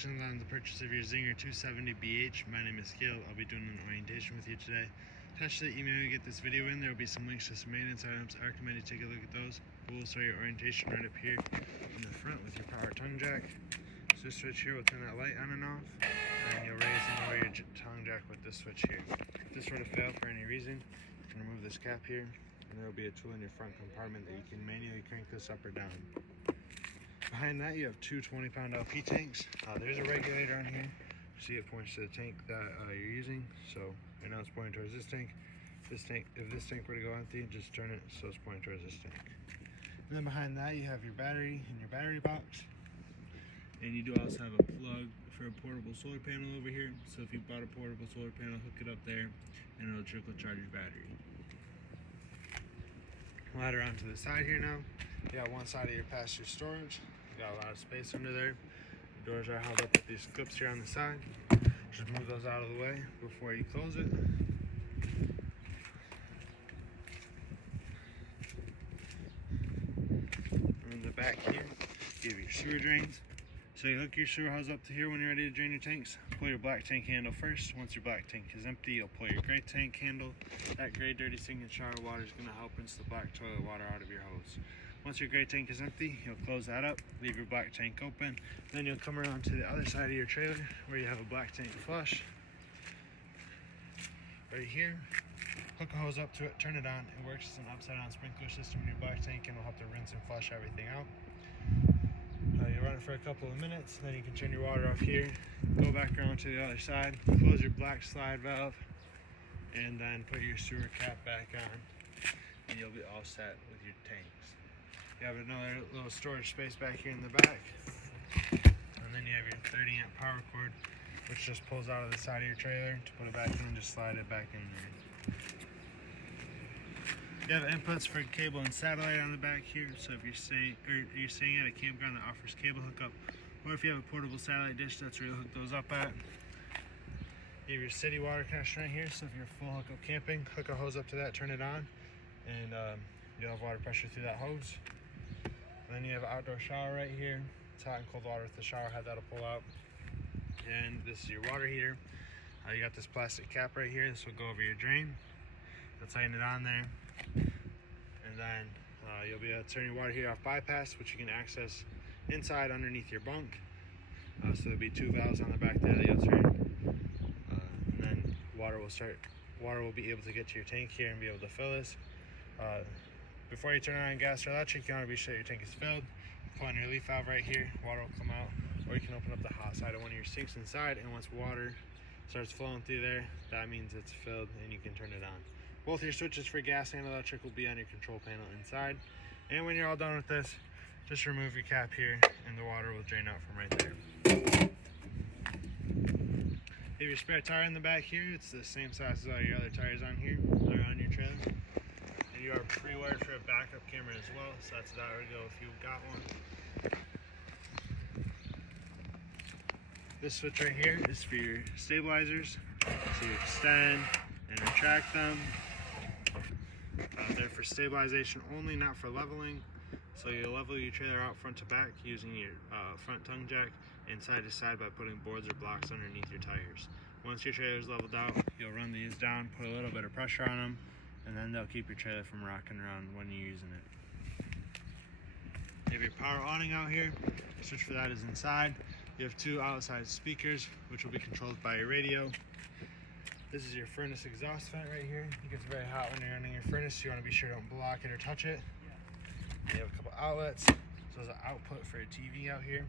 On the purchase of your Zinger 270BH. My name is Gil. I'll be doing an orientation with you today. Attached to the email you get this video in, there will be some links to some maintenance items. I recommend you take a look at those. But we'll start your orientation right up here in the front with your power tongue jack. So this switch here will turn that light on and off, and you'll raise and lower your tongue jack with this switch here. If this were to fail for any reason, you can remove this cap here, and there will be a tool in your front compartment that you can manually crank this up or down. Behind that, you have two 20-pound LP tanks. There's a regulator on here. See, it points to the tank that you're using. So right now it's pointing towards this tank. If this tank were to go empty, just turn it so it's pointing towards this tank. And then behind that, you have your battery and your battery box. And you do also have a plug for a portable solar panel over here. So if you bought a portable solar panel, hook it up there, and it'll trickle charge your battery. Ladder onto the side here now. You got one side of your passenger storage. You got a lot of space under there. The doors are held up with these clips here on the side. Just move those out of the way before you close it. In the back here, you have your sewer drains. So you hook your sewer hose up to here when you're ready to drain your tanks. Pull your black tank handle first. Once your black tank is empty, you'll pull your gray tank handle. That gray dirty sinking shower water is going to help rinse the black toilet water out of your hose. Once your gray tank is empty, you'll close that up, leave your black tank open. Then you'll come around to the other side of your trailer where you have a black tank flush. Right here, hook a hose up to it, turn it on. It works as an upside down sprinkler system in your black tank and will help to rinse and flush everything out. You run it for a couple of minutes, then you can turn your water off here, go back around to the other side, close your black slide valve, and then put your sewer cap back on, and you'll be all set with your tanks. You have another little storage space back here in the back, and then you have your 30-amp power cord, which just pulls out of the side of your trailer to put it back in and just slide it back in there. You have inputs for cable and satellite on the back here, so if you're staying at a campground that offers cable hookup, or if you have a portable satellite dish, that's where you'll hook those up at. You have your city water connection right here, so if you're full hookup camping, hook a hose up to that, turn it on, and you'll have water pressure through that hose. And then you have an outdoor shower right here. It's hot and cold water with the shower head that'll pull out. And this is your water heater. You got this plastic cap right here. This will go over your drain. You'll tighten it on there. And then you'll be able to turn your water heater off bypass, which you can access inside underneath your bunk. So there'll be two valves on the back there that you'll turn. And then water will be able to get to your tank here and be able to fill this. Before you turn on gas or electric, you want to be sure your tank is filled. Pull on your leaf valve right here, water will come out. Or you can open up the hot side of one of your sinks inside, and once water starts flowing through there, that means it's filled and you can turn it on. Both your switches for gas and electric will be on your control panel inside. And when you're all done with this, just remove your cap here and the water will drain out from right there. You have your spare tire in the back here. It's the same size as all your other tires on here, that are on your trailer. And you are pre-wired for a backup camera as well, so that's that would go if you've got one. This switch right here is for your stabilizers, so you extend and retract them. They're for stabilization only, not for leveling. So you level your trailer out front to back using your front tongue jack and side to side by putting boards or blocks underneath your tires. Once your trailer is leveled out, you'll run these down, put a little bit of pressure on them, and then they'll keep your trailer from rocking around when you're using it. You have your power awning out here. The switch for that is inside. You have two outside speakers, which will be controlled by your radio. This is your furnace exhaust vent right here. It gets very hot when you're running your furnace, so you want to be sure don't block it or touch it. You have a couple outlets. So there's an output for your TV out here.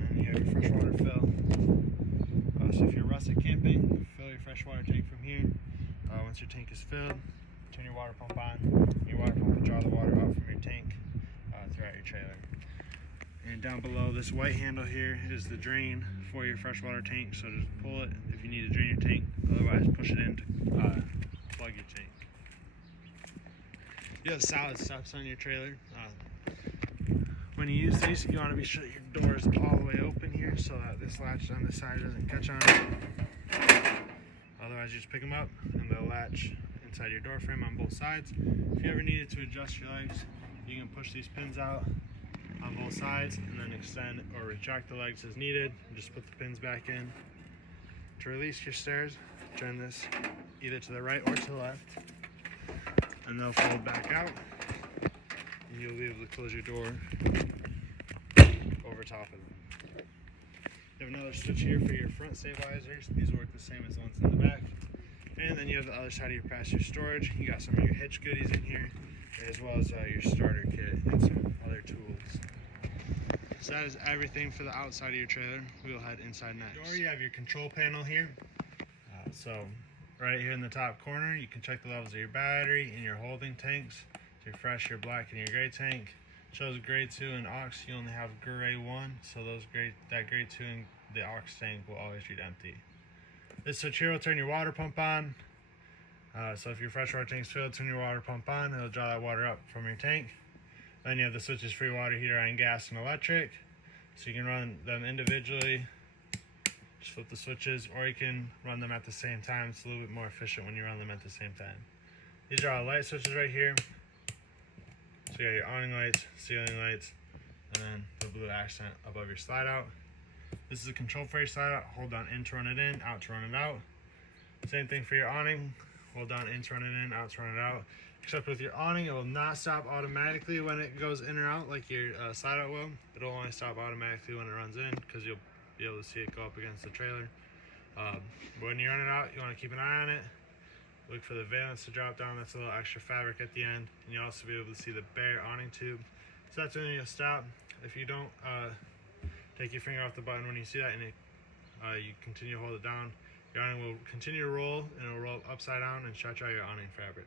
And you have your freshwater fill. So if you're rustic camping, fill your freshwater tank from here. Once your tank is filled, turn your water pump on. Your water pump will draw the water out from your tank throughout your trailer. And down below, this white handle here is the drain for your freshwater tank. So just pull it if you need to drain your tank. Otherwise, push it in to plug your tank. You have solid steps on your trailer. When you use these, you want to be sure your door is all the way open here so that this latch on this side doesn't catch on it. Otherwise, you just pick them up and they'll latch inside your door frame on both sides. If you ever needed to adjust your legs, you can push these pins out on both sides, and then extend or retract the legs as needed. And just put the pins back in. To release your stairs, turn this either to the right or to the left, and they'll fold back out, and you'll be able to close your door over top of them. You have another switch here for your front stabilizers. These work the same as the ones in the back. And then you have the other side of your passenger storage. You got some of your hitch goodies in here, as well as your starter kit and some other tools. So that is everything for the outside of your trailer. We'll head inside next. Door, you have your control panel here. So right here in the top corner, you can check the levels of your battery and your holding tanks. So your fresh, your black, and your gray tank. Shows grade 2 and aux, you only have gray 1, so that grade 2 and the aux tank will always read empty. This switch here will turn your water pump on. So if your freshwater tank's filled, turn your water pump on. It'll draw that water up from your tank. Then you have the switches for your water heater on gas and electric. So you can run them individually. Just flip the switches, or you can run them at the same time. It's a little bit more efficient when you run them at the same time. These are all light switches right here. So you got your awning lights, ceiling lights, and then the blue accent above your slide out. This is a control for your slide out. Hold down in to run it in, out to run it out. Same thing for your awning. Hold down in to run it in, out to run it out. Except with your awning, it will not stop automatically when it goes in or out like your slide out will. It'll only stop automatically when it runs in, because you'll be able to see it go up against the trailer. But when you run it out, you want to keep an eye on it. Look for the valance to drop down. That's a little extra fabric at the end. And you'll also be able to see the bare awning tube. So that's when you'll stop. If you don't take your finger off the button when you see that, and you continue to hold it down, your awning will continue to roll, and it will roll upside down and stretch out your awning fabric.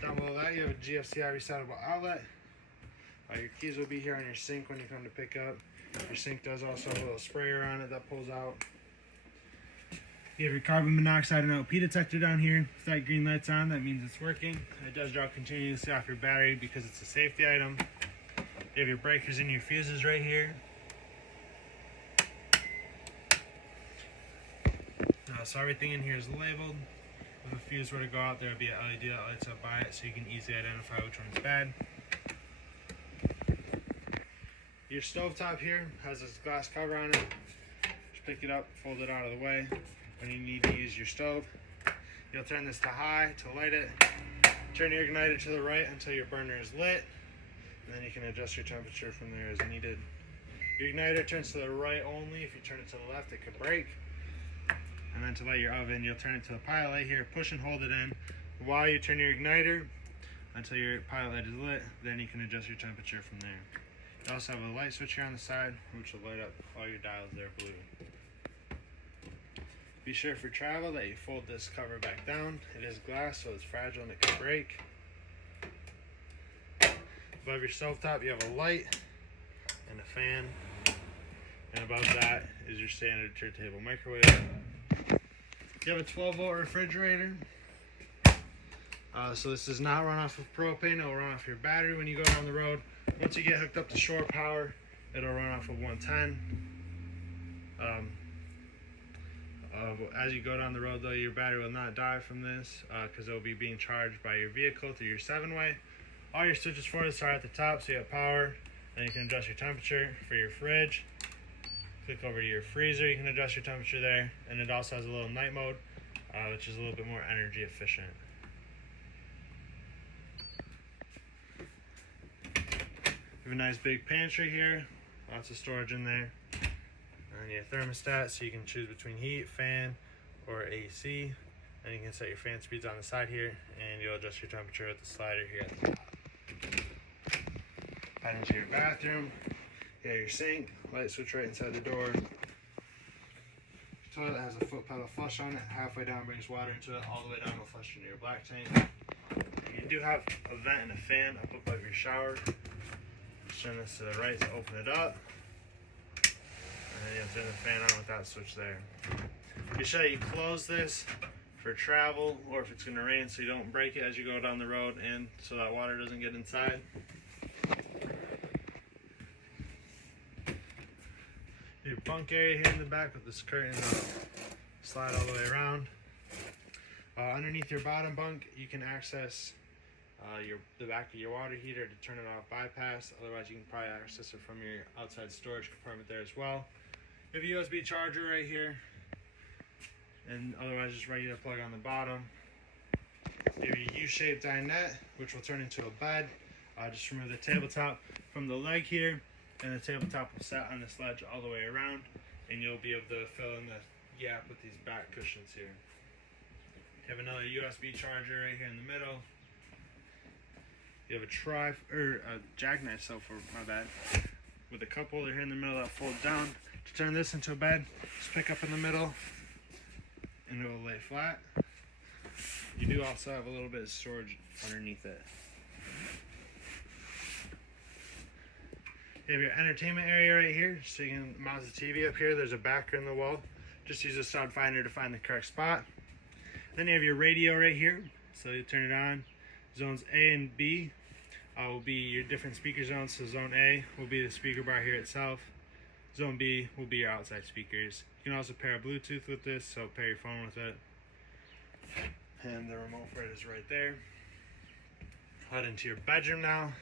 Down below that, you have a GFCI resettable outlet. Your keys will be here on your sink when you come to pick up. Your sink does also have a little sprayer on it that pulls out. You have your carbon monoxide and LP detector down here. If that green light's on, that means it's working. It does draw continuously off your battery because it's a safety item. You have your breakers and your fuses right here. So everything in here is labeled. If a fuse were to go out, there would be an LED that lights up by it, so you can easily identify which one's bad. Your stovetop here has this glass cover on it. Just pick it up, fold it out of the way. When you need to use your stove, you'll turn this to high to light it. Turn your igniter to the right until your burner is lit, and then you can adjust your temperature from there as needed. Your igniter turns to the right only. If you turn it to the left, it could break. And then to light your oven, you'll turn it to the pilot light here, push and hold it in while you turn your igniter until your pilot light is lit. Then you can adjust your temperature from there. You also have a light switch here on the side, which will light up all your dials there blue. Be sure for travel that you fold this cover back down. It is glass, so it's fragile and it can break. Above your stovetop, you have a light and a fan. And above that is your standard turntable microwave. You have a 12-volt refrigerator. So this does not run off of propane. It will run off your battery when you go down the road. Once you get hooked up to shore power, it'll run off of 110. As you go down the road, though, your battery will not die from this because it will be being charged by your vehicle through your 7-way. All your switches for this are at the top, so you have power. Then you can adjust your temperature for your fridge. Click over to your freezer, you can adjust your temperature there. And it also has a little night mode, which is a little bit more energy efficient. You have a nice big pantry here, lots of storage in there. And your thermostat, so you can choose between heat, fan, or AC. And you can set your fan speeds on the side here, and you'll adjust your temperature with the slider here at the top. Head into your bathroom. You have your sink, light switch right inside the door. Your toilet has a foot pedal flush on it. Halfway down brings water into it, all the way down will flush into your black tank. You do have a vent and a fan up above your shower. Just turn this to the right to open it up. And then you'll turn the fan on with that switch there. Be sure you close this for travel or if it's going to rain, so you don't break it as you go down the road and so that water doesn't get inside. Your bunk area here in the back with this curtain slide all the way around. Underneath your bottom bunk, you can access the back of your water heater to turn it off bypass. Otherwise, you can probably access it from your outside storage compartment there as well. You have a USB charger right here, and otherwise just regular plug on the bottom. You have your U-shaped dinette, which will turn into a bed. Just remove the tabletop from the leg here, and the tabletop will set on this ledge all the way around, and you'll be able to fill in the gap with these back cushions here. You have another USB charger right here in the middle. You have a jackknife with a cup holder here in the middle that folds down. To turn this into a bed, just pick up in the middle, and it will lay flat. You do also have a little bit of storage underneath it. You have your entertainment area right here, so you can mount the TV up here. There's a backer in the wall. Just use a stud finder to find the correct spot. Then you have your radio right here, so you turn it on. Zones A and B will be your different speaker zones. So zone A will be the speaker bar here itself. Zone B will be your outside speakers. You can also pair a Bluetooth with this, so pair your phone with it. And the remote for it is right there. Head into your bedroom now.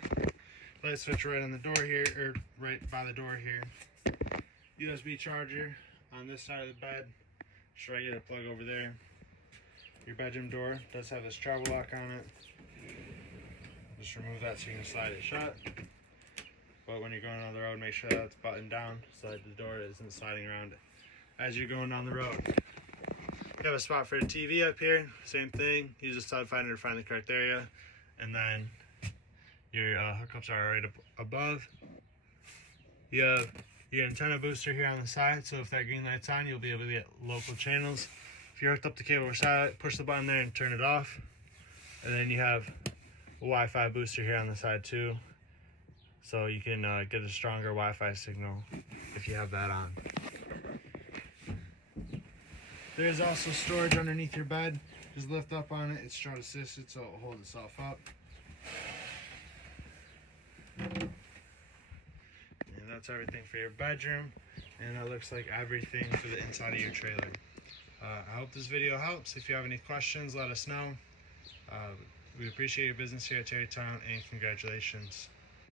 Light switch right on the door here, or right by the door here. USB charger on this side of the bed. Just regular plug over there. Your bedroom door does have this travel lock on it. Just remove that so you can slide it shut. But when you're going on the road, make sure that it's buttoned down so that the door isn't sliding around as you're going down the road. You have a spot for a TV up here. Same thing. Use a stud finder to find the correct area. And then your hookups are right up above. You have your antenna booster here on the side, so if that green light's on, you'll be able to get local channels. If you're hooked up to cable or satellite, push the button there and turn it off. And then you have a Wi-Fi booster here on the side too, so you can get a stronger Wi-Fi signal if you have that on. There is also storage underneath your bed. Just lift up on it. It's strut assisted, so it will hold itself up. And that's everything for your bedroom, and that looks like everything for the inside of your trailer. I hope this video helps. If you have any questions, let us know. We appreciate your business here at Terrytown, and congratulations.